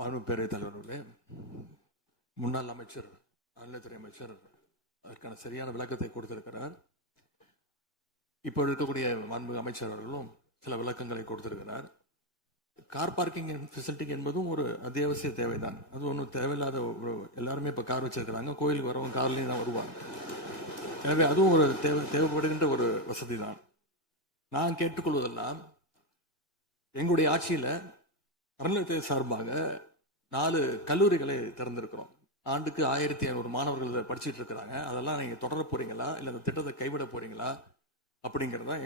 மாண்பு பேரவைத் தலைவர்களே, முன்னாள் அமைச்சர் அறநிலையத்துறை அமைச்சர் அதற்கான சரியான விளக்கத்தை கொடுத்திருக்கிறார். இப்போ இருக்கக்கூடிய மாண்பு அமைச்சர் அவர்களும் சில விளக்கங்களை கொடுத்திருக்கிறார். கார் பார்க்கிங் ஃபெசிலிட்டி என்பதும் ஒரு அத்தியாவசிய தேவைதான். அது ஒன்றும் தேவையில்லாத ஒரு எல்லாருமே இப்போ கார் வச்சிருக்கிறாங்க. கோயிலுக்கு வரவங்க கார்லையும் தான் வருவாங்க. எனவே அதுவும் ஒரு தேவைப்படுகின்ற ஒரு வசதி தான். நான் கேட்டுக்கொள்வதெல்லாம், எங்களுடைய ஆட்சியில் அறநிலையத்துறை சார்பாக 4 கல்லூரிகளை திறந்திருக்கிறோம். ஆண்டுக்கு 1500 மாணவர்கள் படிச்சுட்டு இருக்கிறாங்க. அதெல்லாம் நீங்க தொடர போறீங்களா இல்ல அந்த திட்டத்தை கைவிட போறீங்களா அப்படிங்கிறதா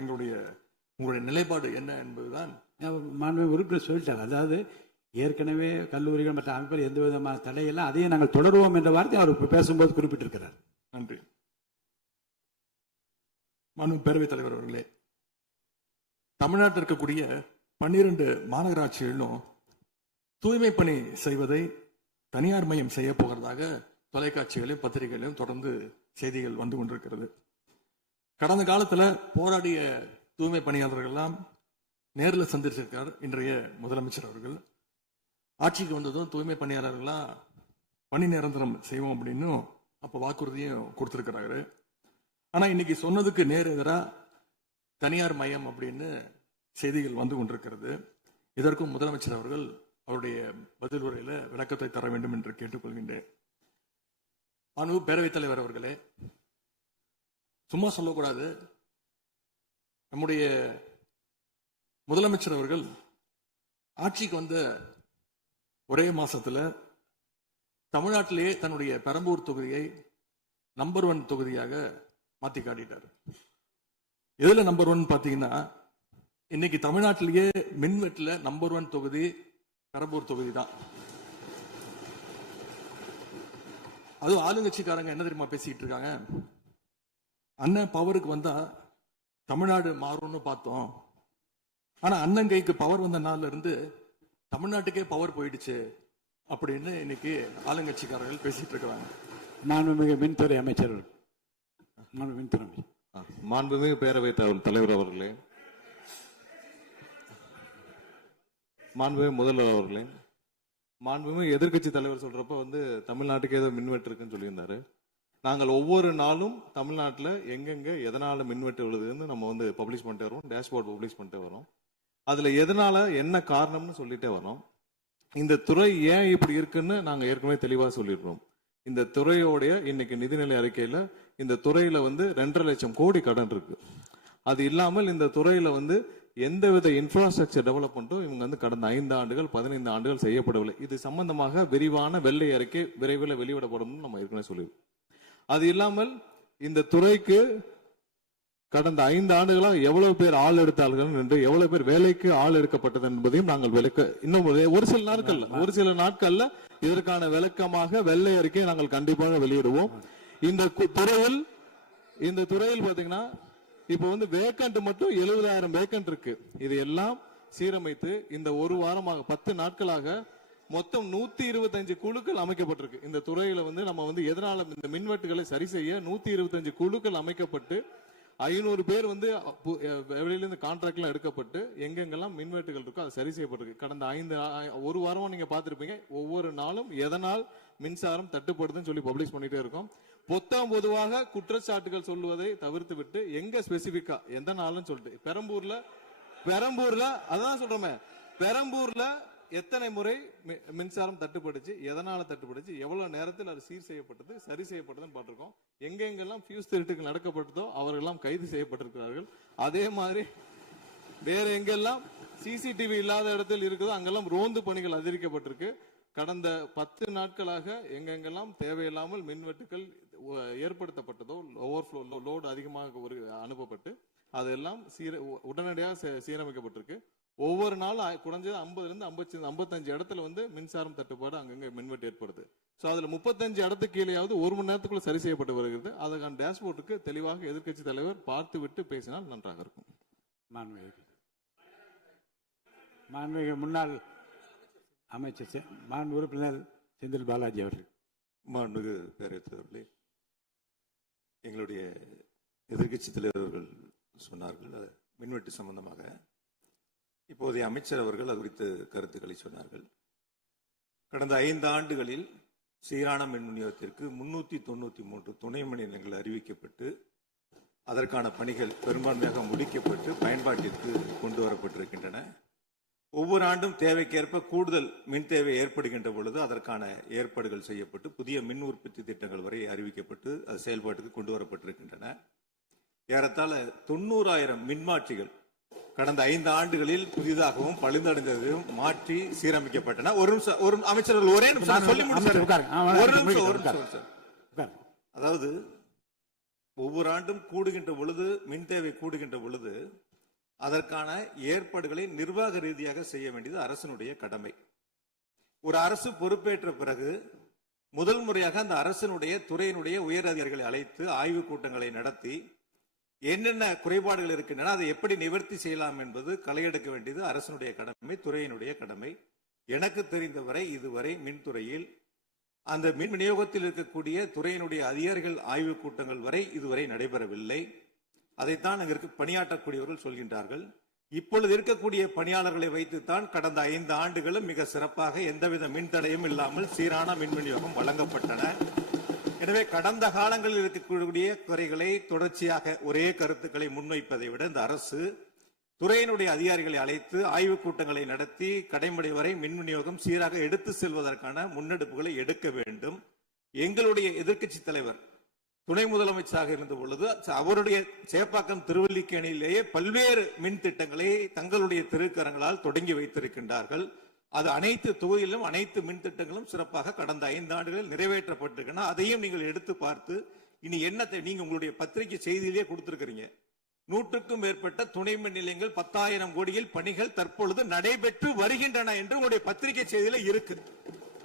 உங்களுடைய நிலைப்பாடு என்ன என்பதுதான். மாண்பு உறுப்பினர் சொல்லிட்டார். அதாவது ஏற்கனவே கல்லூரிகள் மற்ற அமைப்பில் எந்த விதமான தடையெல்லாம் அதையும் நாங்கள் தொடருவோம் என்ற வார்த்தை அவர் பேசும்போது குறிப்பிட்டிருக்கிறார். நன்றி. மாண்பு பேரவைத் தலைவர் அவர்களே, தமிழ்நாட்டில் இருக்கக்கூடிய 12 மாநகராட்சிகளிலும் தூய்மை பணி செய்வதை தனியார் மையம் செய்ய போகிறதாக தொலைக்காட்சிகளையும் பத்திரிகைகளையும் தொடர்ந்து செய்திகள் வந்து கொண்டிருக்கிறது. கடந்த காலத்துல போராடிய தூய்மை பணியாளர்கள் எல்லாம் நேரில் சந்திச்சிருக்கார் இன்றைய முதலமைச்சர் அவர்கள். ஆட்சிக்கு வந்ததும் தூய்மை பணியாளர்கள்லாம் பணி நிரந்தரம் செய்வோம் அப்படின்னு அப்ப வாக்குறுதியும் கொடுத்திருக்கிறாரு. ஆனா இன்னைக்கு சொன்னதுக்கு நேர் எதிராக தனியார் மையம் அப்படின்னு செய்திகள் வந்து கொண்டிருக்கிறது. இதற்கும் முதலமைச்சர் அவர்கள் அவருடைய பதில் உரையில விளக்கத்தை தர வேண்டும் என்று கேட்டுக்கொள்கின்றேன். பேரவைத் தலைவர் அவர்களே, சும்மா சொல்லக்கூடாது. நம்முடைய முதலமைச்சர் அவர்கள் ஆட்சிக்கு வந்த ஒரே மாசத்துல தமிழ்நாட்டிலேயே தன்னுடைய பெரம்பூர் தொகுதியை நம்பர் 1 தொகுதியாக மாத்தி காட்டிட்டார். எதுல நம்பர் 1 பாத்தீங்கன்னா, இன்னைக்கு தமிழ்நாட்டிலேயே மின்வெட்டுல நம்பர் 1 தொகுதி பெரம்பூர் தொகுதி தான். அதுவும் ஆளுங்கட்சிக்காரங்க என்ன தெரியுமா பேசிக்கிட்டு இருக்காங்க? அண்ணன் பவருக்கு வந்தா தமிழ்நாடு மாறும்னு பார்த்தோம். ஆனா அண்ணன் கைக்கு பவர் வந்த நாள்ல இருந்து தமிழ்நாட்டுக்கே பவர் போயிடுச்சு அப்படின்னு இன்னைக்கு ஆளுங்கட்சிக்காரர்கள் பேசிட்டு இருக்கிறாங்க. மாண்புமிகு மின்துறை அமைச்சர், மாண்புமிகு பேரவைத் தலைவர் அவர்களே, மாண்புமிகு முதல்வர் அவர்களே, மாண்புமிகு எதிர்கட்சி தலைவர் சொல்றப்ப தமிழ்நாட்டுக்கு ஏதோ மின்வெட்டு இருக்குன்னு சொல்லியிருந்தாரு. நாங்கள் ஒவ்வொரு நாளும் தமிழ்நாட்டில் எங்கெங்க எதனால மின்வெட்டு விழுதுன்னு நம்ம பப்ளிஷ் பண்ணிட்டே வரோம். டேஷ்போர்ட் பப்ளிஷ் பண்ணிட்டே வரோம். அதுல எதனால என்ன காரணம்னு சொல்லிட்டே வரோம். இந்த துறை ஏன் இப்படி இருக்குன்னு நாங்க ஏற்கனவே தெளிவா சொல்லிடுறோம். இந்த துறையோடைய இன்னைக்கு நிதிநிலை அறிக்கையில இந்த துறையில 2.5 லட்சம் கோடி கடன் இருக்கு. அது இல்லாமல் இந்த துறையில எந்தவித இன்ஃப்ராஸ்ட்ரக்சர் டெவலப்மெண்ட்டும் இவங்க கடந்த 5 ஆண்டுகள் 15 ஆண்டுகள் செய்யப்படவில்லை. இது சம்பந்தமாக விரிவான வெள்ளை அறிக்கை விரைவில் வெளியிடப்படும் நம்ம ஏற்கனவே சொல்லிடுவோம். அது இல்லாமல் இந்த துறைக்கு கடந்த 5 ஆண்டுகளாக எவ்வளவு பேர் ஆள் எடுத்தார்கள் என்று, எவ்வளவு பேர் வேலைக்கு ஆள் எடுக்கப்பட்டது என்பதையும் நாங்கள் விளக்க இன்னும் ஒரு சில நாட்கள்ல இதற்கான விளக்கமாக வெள்ளை அறிக்கையை நாங்கள் கண்டிப்பாக வெளியிடுவோம். இந்த துறையில் பாத்தீங்கன்னா இப்ப வேக்கண்ட் மட்டும் 70,000 வேக்கண்ட் இருக்கு. இது எல்லாம் சீரமைத்து இந்த ஒரு வாரமாக 10 நாட்களாக மொத்தம் 125 குழுக்கள் அமைக்கப்பட்டிருக்கு. இந்த துறையில நம்ம எதனால இந்த மின்வெட்டுகளை சரி செய்ய 125 குழுக்கள் அமைக்கப்பட்டு 500 பேர் வெளியிலிருந்து கான்ட்ராக்ட் எல்லாம் எடுக்கப்பட்டு எங்கெங்கெல்லாம் மின்வெட்டுகள் இருக்கோ அது சரி செய்யப்பட்டிருக்கு. கடந்த ஒரு வாரமா நீங்க பாத்திருப்பீங்க. ஒவ்வொரு நாளும் எதனால் மின்சாரம் தட்டுப்படுதுன்னு சொல்லி பப்ளிஷ் பண்ணிட்டே இருக்கோம். பொதுவாக குற்றச்சாட்டுகள் சொல்லுவதை தவிர்த்து விட்டு எங்க ஸ்பெசிபிக்கா எந்த நாள்னு சொல்லிட்டு பெரம்பூர்ல அதான் சொல்றோமே, பெரம்பூர்ல எத்தனை முறை மின்சாரம் தட்டுப்படுச்சு, எதனால தட்டுப்படுச்சு, எவ்வளவு நேரத்தில் அது சீர் செய்யப்பட்டது, சரி செய்யப்பட்டதுன்னு பார்த்திருக்கோம். எங்கெங்கெல்லாம் ஃபியூஸ் திருட்டுகள் நடக்கப்பட்டதோ அவர்களெல்லாம் கைது செய்யப்பட்டிருக்கிறார்கள். அதே மாதிரி வேற எங்கெல்லாம் சிசிடிவி இல்லாத இடத்தில் இருக்குதோ அங்கெல்லாம் ரோந்து பணிகள் அதிகரிக்கப்பட்டிருக்கு. கடந்த 10 நாட்களாக எங்கெங்கெல்லாம் தேவையில்லாமல் மின்வெட்டுகள் ஏற்படுத்தப்பட்டதோ, ஓவர்ஃப்ளோ லோடு அதிகமாக அனுப்பப்பட்டு அதெல்லாம் உடனடியாக சீரமைக்கப்பட்டிருக்கு. ஒவ்வொரு நாளும் குறைஞ்சது 50 to 55 இடத்துல மின்சாரம் தட்டுப்பாடு அங்கங்க மின்வெட்டு ஏற்படுது. சோ அதுல 35 இடத்துக்கு கீழேயாவது 1 மணி நேரத்துக்குள்ள சரி செய்யப்பட்டு வருகிறது. அதற்கான டேஷ்போர்டுக்கு தெளிவாக எதிர்கட்சி தலைவர் பார்த்து விட்டு பேசினால் நன்றாக இருக்கும். மாண்புமிகு முன்னாள் அமைச்சர் மாண்பு உறுப்பினர் செந்தில் பாலாஜி அவர்கள். மாண்புமிகு பேரவைத் தலைவர்களே, எங்களுடைய எதிர்கட்சி தலைவர்கள் சொன்னார்கள் மின்வெட்டு சம்பந்தமாக. இப்போதைய அமைச்சர் அவர்கள் அது குறித்து கருத்துக்களை சொன்னார்கள். கடந்த 5 ஆண்டுகளில் சீரான மின் விநியோகத்திற்கு 393 துணை மின் நிலையங்கள் அறிவிக்கப்பட்டு அதற்கான பணிகள் பெரும்பான்மையாக முடிக்கப்பட்டு பயன்பாட்டிற்கு கொண்டு வரப்பட்டிருக்கின்றன. ஒவ்வொரு ஆண்டும் தேவைக்கேற்ப கூடுதல் மின் தேவை ஏற்படுகின்ற பொழுது அதற்கான ஏற்பாடுகள் செய்யப்பட்டு புதிய மின் உற்பத்தி திட்டங்கள் வரை அறிவிக்கப்பட்டு அது செயல்பாட்டுக்கு கொண்டு வரப்பட்டிருக்கின்றன. ஏறத்தாழ 90,000 மின்மாற்றிகள் கடந்த 5 ஆண்டுகளில் புதிதாகவும் பழுந்தடைந்ததையும் மாற்றி சீரமைக்கப்பட்டன. ஒரு அமைச்சர்கள் ஒரே நிமிஷம் சொல்லி முடிச்சார். அதாவது ஒவ்வொரு ஆண்டும் கூடுகின்ற பொழுது மின் தேவை கூடுகின்ற பொழுது அதற்கான ஏற்பாடுகளை நிர்வாக ரீதியாக செய்ய வேண்டியது அரசினுடைய கடமை. ஒரு அரசு பொறுப்பேற்ற பிறகு முதல் முறையாக அந்த அரசினுடைய துறையினுடைய உயர் அதிகாரிகளை அழைத்து ஆய்வு கூட்டங்களை நடத்தி என்னென்ன குறைபாடுகள் இருக்கின்றன அதை எப்படி நிவர்த்தி செய்யலாம் என்பது களையெடுக்க வேண்டியது அரசினுடைய கடமை, துறையினுடைய கடமை. எனக்கு தெரிந்தவரை இதுவரை மின்துறையில் அந்த மின் விநியோகத்தில் இருக்கக்கூடிய துறையினுடைய அதிகாரிகள் ஆய்வு கூட்டங்கள் வரை இதுவரை நடைபெறவில்லை. அதைத்தான் அங்கு பணியாற்றக்கூடியவர்கள் சொல்கின்றார்கள். இப்பொழுது இருக்கக்கூடிய பணியாளர்களை வைத்துத்தான் கடந்த 5 ஆண்டுகளும் மிக சிறப்பாக எந்தவித மின் தடையும் இல்லாமல் சீரான மின் விநியோகம் வழங்கப்பட்டன. எனவே கடந்த காலங்களில் இருக்கக்கூடிய குறைகளை தொடர்ச்சியாக ஒரே கருத்துக்களை முன்வைப்பதை விட இந்த அரசு துறையினுடைய அதிகாரிகளை அழைத்து ஆய்வுக் கூட்டங்களை நடத்தி கடைமுறை வரை மின் விநியோகம் சீராக எடுத்து செல்வதற்கான முன்னெடுப்புகளை எடுக்க வேண்டும். எங்களுடைய எதிர்க்கட்சி தலைவர் துணை முதலமைச்சராக இருந்த பொழுது அவருடைய சேப்பாக்கம் திருவல்லிக்கேணியிலேயே பல்வேறு மின் திட்டங்களை தங்களுடைய திருக்கரங்களால் தொடங்கி வைத்திருக்கின்றார்கள். அது அனைத்து தொகுதியிலும் அனைத்து மின் திட்டங்களும் சிறப்பாக கடந்த 5 ஆண்டுகளில் நிறைவேற்றப்பட்டிருக்கின்றன. அதையும் நீங்கள் எடுத்து பார்த்து இனி என்னத்தை நீங்க உங்களுடைய பத்திரிகை செய்தியிலேயே கொடுத்திருக்கிறீங்க. 100க்கும் மேற்பட்ட துணை மின் நிலையங்கள் 10,000 கோடியில் பணிகள் தற்பொழுது நடைபெற்று வருகின்றன என்று உங்களுடைய பத்திரிகை செய்தியில இருக்கு.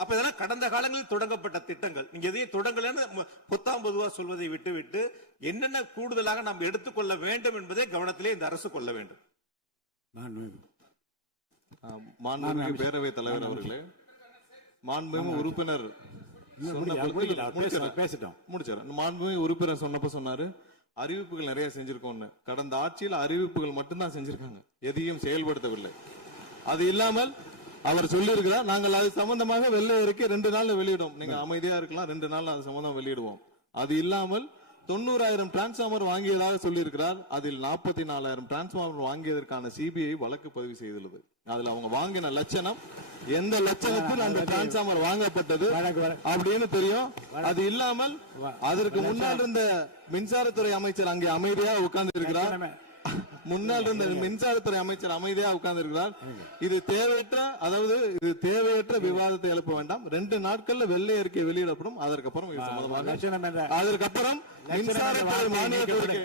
அப்ப இதெல்லாம் கடந்த காலங்களில் தொடங்கப்பட்ட திட்டங்கள். நீங்க எதையும் தொடங்கலன்னு பொத்தாம் பொதுவா சொல்வதை விட்டுவிட்டு என்னென்ன கூடுதலாக நாம் எடுத்துக்கொள்ள வேண்டும் என்பதை கவனத்திலே இந்த அரசு கொள்ள வேண்டும். மாண்புமிகு பேரவைத் தலைவர் அவர்களே, மாண்புமிகு உறுப்பினர் மாண்புமிகு உறுப்பினர் சொன்னப்ப சொன்னாரு அறிவிப்புகள் நிறைய செஞ்சிருக்கோம்னு. கடந்த ஆட்சியில் அறிவிப்புகள் மட்டும்தான் செஞ்சிருக்காங்க, எதையும் செயல்படுத்தவில்லை. அது இல்லாமல் அவர் சொல்லியிருக்கிறார் நாங்கள் அது சம்பந்தமாக வெள்ளை அறிக்கை 2 நாள்ல வெளியிடுவோம். நீங்க அமைதியா இருக்கலாம், 2 நாள்ல அது சம்பந்தம் வெளியிடுவோம். அது இல்லாமல் 90,000 டிரான்ஸ்பார்மர் வாங்கியதாக சொல்லியிருக்கிறார். அதில் 44,000 டிரான்ஸ்பார்மர் வாங்கியதற்கான சிபிஐ வழக்கு பதிவு செய்துள்ளது. அதுல அவங்க வாங்கின லட்சணம், எந்த லட்சணத்தில் அந்த டிரான்ஸ்பார்மர் வாங்கப்பட்டது அப்படின்னு தெரியும். அது இல்லாமல் அதற்கு முன்னால் இருந்த மின்சாரத்துறை அமைச்சர் அங்கே அமைதியா உட்கார்ந்து இருக்கிறார். முன்னால் இருந்த மின்சாரத்துறை அமைச்சர் அமைதியா உட்கார்ந்து இருக்கிறார். இது தேவையற்ற விவாதத்தை எழுப்ப வேண்டாம். 2 நாட்கள்ல வெள்ளை அறிக்கை வெளியிடப்படும். அதற்கப்புறம் மின்சாரத்துறை மானிய கோரிக்கை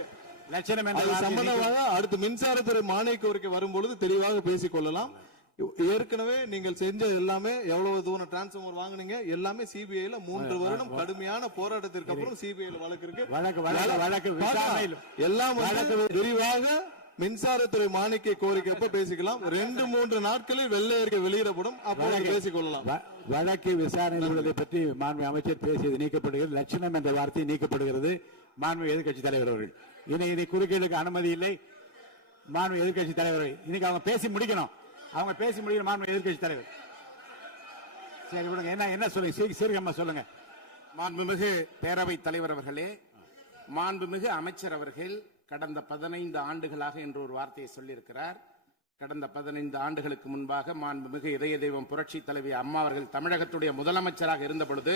சம்பந்தமாக அடுத்து மின்சாரத்துறை மானிய கோரிக்கை வரும்பொழுது தெளிவாக பேசிக் கொள்ளலாம். ஏற்கனவே நீங்கள் செஞ்ச எல்லாமே எவ்வளவு தூரம் டிரான்ஸ்பார்மர் வாங்குனீங்க எல்லாமே சிபிஐல 3 வருடம் கடுமையான போராட்டத்திற்கு அப்புறம் சிபிஐல வழக்கு இருக்கு. எல்லாம் விரிவாக மின்சாரத்துறை மானிய கோரிக்கை பேசிக்கலாம். 2-3 நாட்களில் வெள்ளை அறிக்கை வெளியிடப்படும், அப்போது பேசிக் கொள்ளலாம். வழக்கு விசாரணை உள்ளதை பற்றி மாண்பு அமைச்சர் பேசியது நீக்கப்படுகிறது. லட்சணம் என்ற வார்த்தை நீக்கப்படுகிறது. மாண்பு எதிர்கட்சி தலைவர் அவர்கள் இனி குறுக்கீடுக்கு அனுமதி இல்லை. மாண்பு எதிர்கட்சி தலைவர் இன்னைக்கு அவங்க பேசி முடிக்கணும். மாண்பு எதிர்கட்சி தலைவர் சரி விடுங்க. என்ன சொல்லுங்க, சீர்கமா சொல்லுங்க. மாண்புமிகு பேரவைத் தலைவர் அவர்களே, மாண்புமிகு அமைச்சர் அவர்கள் கடந்த 15 ஆண்டுகளாக என்று ஒரு வார்த்தையை சொல்லியிருக்கிறார். கடந்த 15 ஆண்டுகளுக்கு முன்பாக மாண்புமிகு இதய தெய்வம் புரட்சி தலைவி அம்மா அவர்கள் தமிழகத்துடைய முதலமைச்சராக இருந்த பொழுது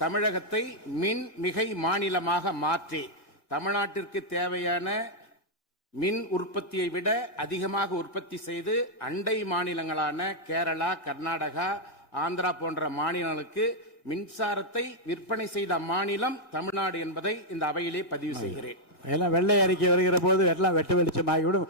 தமிழகத்தை மின் மிகை மாநிலமாக மாற்றி தமிழ்நாட்டிற்கு தேவையான மின் உற்பத்தியை விட அதிகமாக உற்பத்தி செய்து அண்டை மாநிலங்களான கேரளா, கர்நாடகா, ஆந்திரா போன்ற மாநிலங்களுக்கு மின்சாரத்தை விற்பனை செய்த மாநிலம் தமிழ்நாடு என்பதை இந்த அவையிலே பதிவு செய்கிறேன். எல்லாம் வெள்ளை அறிக்கை வருகிற போது எல்லாம் வெட்ட வெளிச்சமாகிவிடும்.